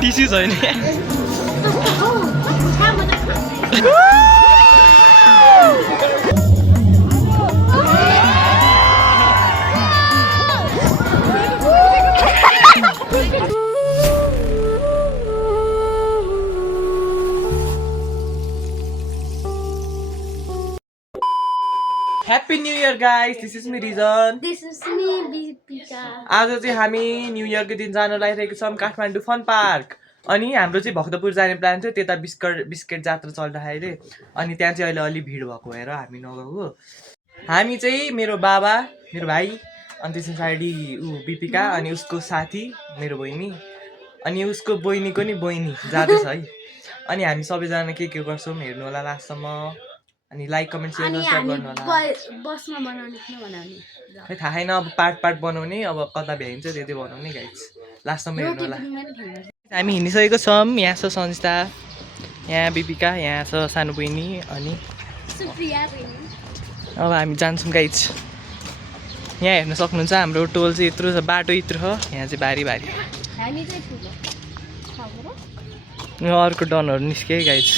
Tissue छैन Happy New Year guys! This is me Rizan. This is me Deepika. आज चाहिँ हामी new इयरको दिन जान लागिरहेको छौँ काठमाडौँ फन पार्क। अनि हाम्रो चाहिँ भक्तपुर जाने प्लान थियो, त्यता बिस्केट जात्रा चल्दाखेरि अनि त्यहाँ चाहिँ अहिले अलि भिड भएको भएर हामी नगएको। हामी चाहिँ मेरो बाबा, मेरो भाइ, अनि त्यस पछाडि बिपिका अनि उसको साथी मेरो बहिनी अनि उसको बहिनीको नि बहिनी जाँदैछ है। अनि हामी सबैजना के गर्छौँ हेर्नु होला लास्टसम्म। अनि लाइक कमेन्ट सेयर सब्सक्राइब गर्नु होला। बसमा बनाउने किन बनाउने खै थाहा छैन, अब पार्ट बनाउने, अब कता भ्याइन्छ त्यति बनाउने गाइस। लास्टसम्म हेर्नु होला। हामी हिँडिसकेको छौँ। यहाँ छ संस्था, यहाँ बिपिका, यहाँ छ सानो बहिनी अनि सुप्रिया बहिनी। अब हामी जान्छौँ गाइस। यहाँ हेर्न सक्नुहुन्छ हाम्रो टोल चाहिँ यत्रो छ, बाटो यत्रो छ, यहाँ चाहिँ भारी भारी। हामी चाहिँ ठुलो अर्को डनहरू निस्के गाइस।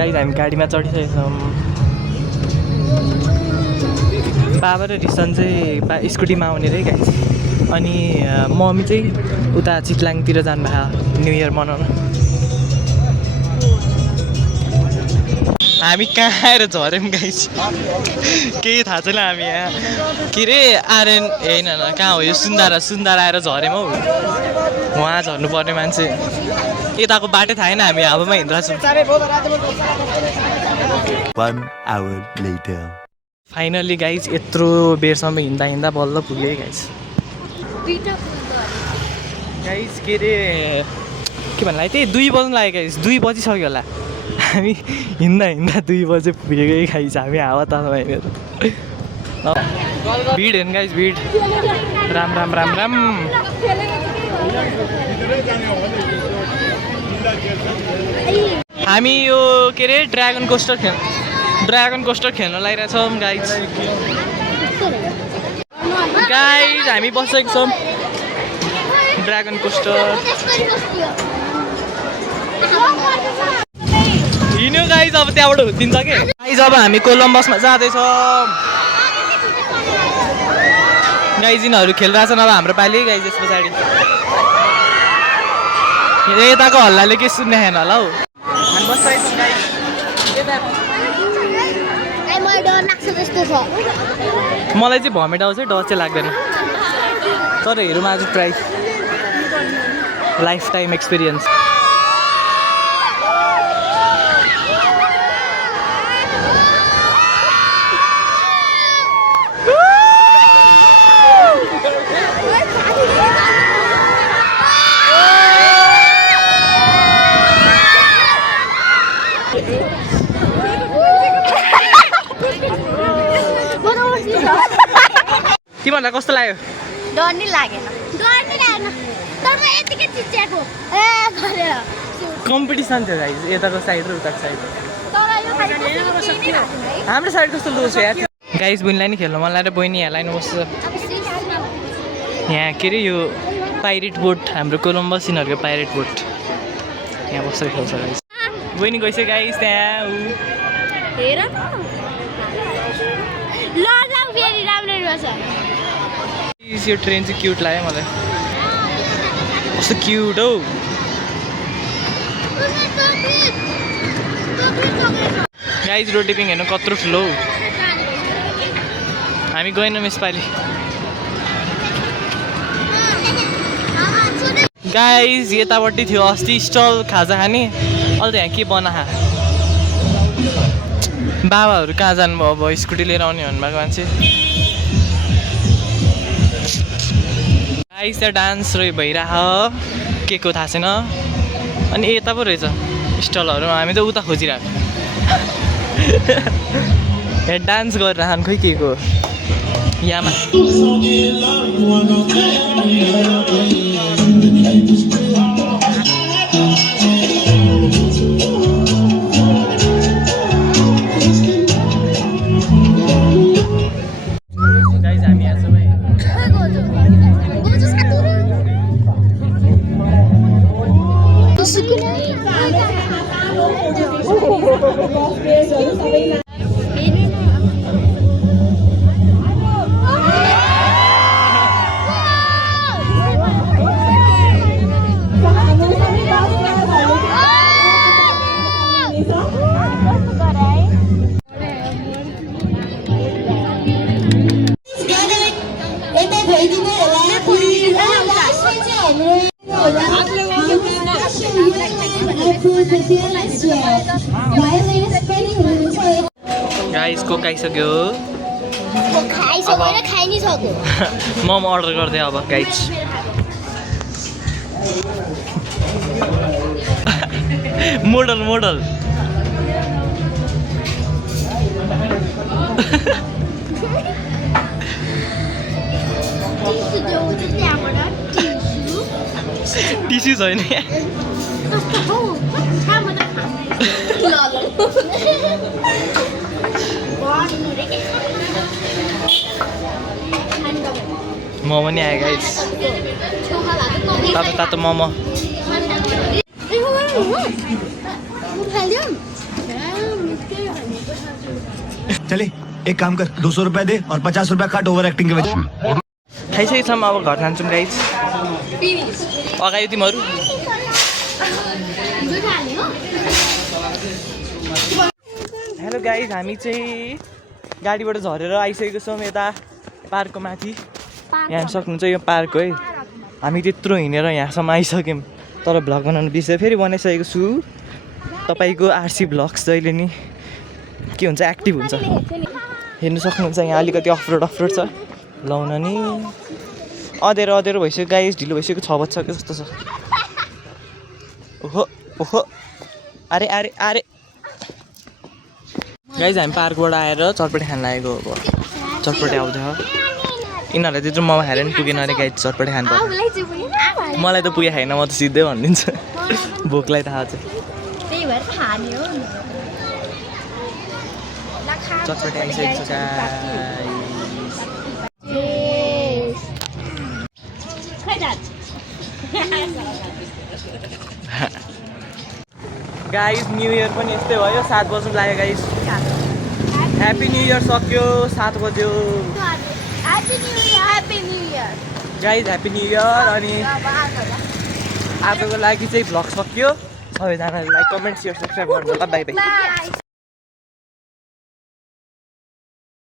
गाइस हामी गाडीमा चढिसकेको छौँ। बाबा र रिसन चाहिँ स्कुटीमा आउने रे गाइस। अनि मम्मी चाहिँ उता चितलाङतिर जानुभयो न्यू इयर मनाउन। हामी कहाँ आएर झऱ्यौँ गाइस, केही थाहा छैन। हामी यहाँ के अरे आर्यन होइन कहाँ हो यो सुन्दारा आएर झऱ्यौँ हौ। उहाँ झर्नु पर्ने मान्छे, यताको बाटो थाहा छैन। हामी हावामा हिँड्दैछौँ। फाइनली गाइस यत्रो बेरसम्म हिँड्दा बल्ल पुगे गाइस। गाइस के अरे के भन्नु लाग्यो, त्यही 2 बज्नु लाग्यो गाइस। 2 बजिसक्यो होला। हामी हिँड्दा 2 बजे पुगेकै गाइस। हामी हावा तालमा हिँडेर भिड हेर्नु गाइस, भिड राम। हामी यो के अरे ड्रागन कोस्टर खेल्न लागिरहेछौँ गाइस। हामी बसेको छौँ ड्रागन कोस्टर। हिँड्यो गाइस, अब त्यहाँबाट हुत्तिन्छ के गाइस। अब हामी कोलम्बसमा जाँदैछौँ गाइस। यिनीहरू खेलिरहेछन्, अब हाम्रो पालि गाइस। यस पछाडि यताको हल्लाले के सुन्ने छैन होला हौ। हामी बसिसकेछौँ गाइस। मलाई चाहिँ भमिट आउँछ, डर चाहिँ लाग्दैन। तर हेरौँ आज ट्राई, लाइफ टाइम एक्सपिरियन्स। तिमीहरूलाई कस्तो लाग्यो? डर नि लागेन। तर म यतिकै चिच्याको कम्पिटिसन थियो गाइस, यताको साइड र उताको साइड। हाम्रो साइड कस्तो लुज छ यार। गाइस बहिनीलाई नि खेल्नु मन लागेर बहिनी यहाँ लाइन बस्छ। यहाँ के अरे यो पाइरेट बोट, हाम्रो कोलम्बस यिनीहरूको पाइरेट बोट यहाँ बसेर खेल्छ गाइस। बहिनी गइसक्यो गाइस त्यहाँ। हेर ल फेरि राम्रो रहेछ। यो ट्रेन चाहिँ क्युट लाग्यो मलाई, कस्तो क्युट हौ। गाइस रोड टिपिङ हेर्नु कत्रो ठुलो हौ। हामी गएनौँ यसपालि गाइस। यतापट्टि थियो अस्ति स्टल खाजा खाने, अहिले यहाँ के बनाहा। बाबाहरू कहाँ जानुभयो अब, स्कुटी लिएर आउने भन्नुभएको मान्छे। गाइस त्यहाँ डान्स भइरह के को थाहा छैन। अनि यता पो रहेछ स्टलहरू, हामी त उता खोजिरहेको। यहाँ डान्स गरिरहन् खोइ के को यामा। कोक आइसक्यो खाइसकेर खाइ नि सक्यो मोमो अर्डर गरिदिएँ अब गाइज मोडल टिस्यु छैन मोमो नि आयो गाइज तातो मोमो चले एक काम कर 200 रुपया दे और 50 रुपया काट ओभर एक्टिंग के वजह खाइसकेछौँ अब घर जान्छौँ गाइज अगाडि तिमीहरू हेलो गाइज हामी चाहिँ गाडीबाट झरेर आइसकेको छौँ यता पार्कको माथि यहाँ सक्नुहुन्छ यो पार्क है हामी त्यत्रो हिँडेर यहाँसम्म आइसक्यौँ तर भ्लग बनाउनु बिर्सेँ फेरि बनाइसकेको छु तपाईँको आरसी भ्लग्स जहिले नि के हुन्छ एक्टिभ हुन्छ हेर्नु सक्नुहुन्छ यहाँ अलिकति अफरोड छ लाउन नि अँधेरो भइसक्यो गाइस ढिलो भइसक्यो 6 बज्छ जस्तो छ ओहो अरे गाइस हामी पार्कबाट आएर चटपटी खान लागेको अब चटपटी आउँछ यिनीहरूलाई त्यत्रो मोमो खाएर नि पुगेन अरे गाइस चटपटी खानु पर्यो मलाई त पुगे खाएन म त सिधै भनिदिन्छु भोकलाई थाहा छ चटपटी आइसकेको छ गाइस न्यू इयर पनि यस्तै भयो 7 बज्नु लाग्यो गाइस ह्याप्पी न्यू इयर सक्यो 7 बज्यो गाइस ह्याप्पी न्यू इयर अनि आजको लागि चाहिँ भ्लग सक्यो सबैजनाले लाइक कमेन्ट सेयर सब्सक्राइब गर्नु होला बाई बाई